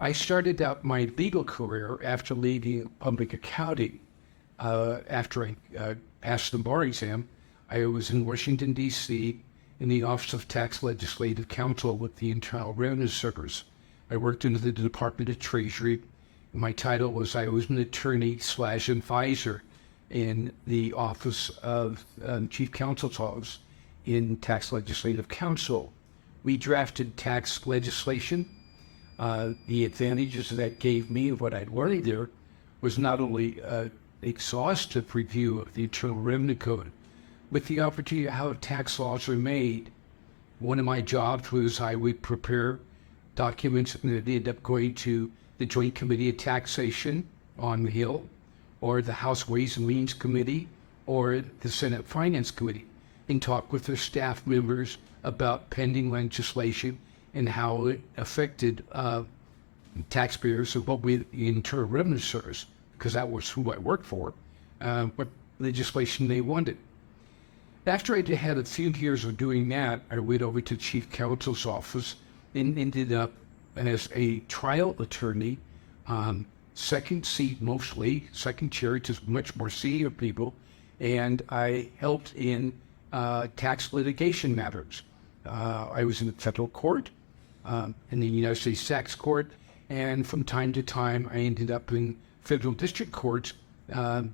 I started out my legal career after leaving public accounting. After I passed the bar exam, I was in Washington, D.C. in the Office of Tax Legislative Counsel with the Internal Revenue Service. I worked in the Department of Treasury. My title was I was an attorney/advisor in the Office of Chief Counsel's Office in Tax Legislative Counsel. We drafted tax legislation. The advantages that gave me of what I'd learned there was not only exhaustive review of the Internal Revenue Code, but the opportunity of how tax laws are made. One of my jobs was I would prepare documents that ended up going to the Joint Committee of Taxation on the Hill, or the House Ways and Means Committee, or the Senate Finance Committee, and talk with their staff members about pending legislation and how it affected taxpayers of what we, the Internal Revenue Service, because that was who I worked for, what legislation they wanted. After I had a few years of doing that, I went over to Chief Counsel's office and ended up as a trial attorney, second seat mostly, second chair to much more senior people, and I helped in tax litigation matters. I was in the federal court, in the United States Tax Court, and from time to time I ended up in federal district courts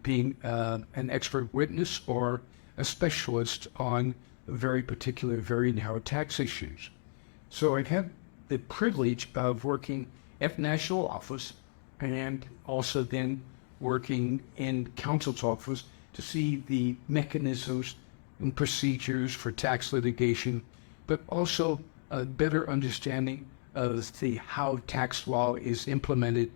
being an expert witness or a specialist on very particular, very narrow tax issues. So I've had the privilege of working at national office and also then working in counsel's office to see the mechanisms and procedures for tax litigation, but also a better understanding of how tax law is implemented.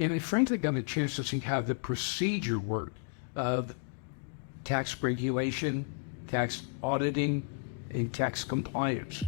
And I frankly got a chance to see how the procedure worked of tax regulation, tax auditing, and tax compliance.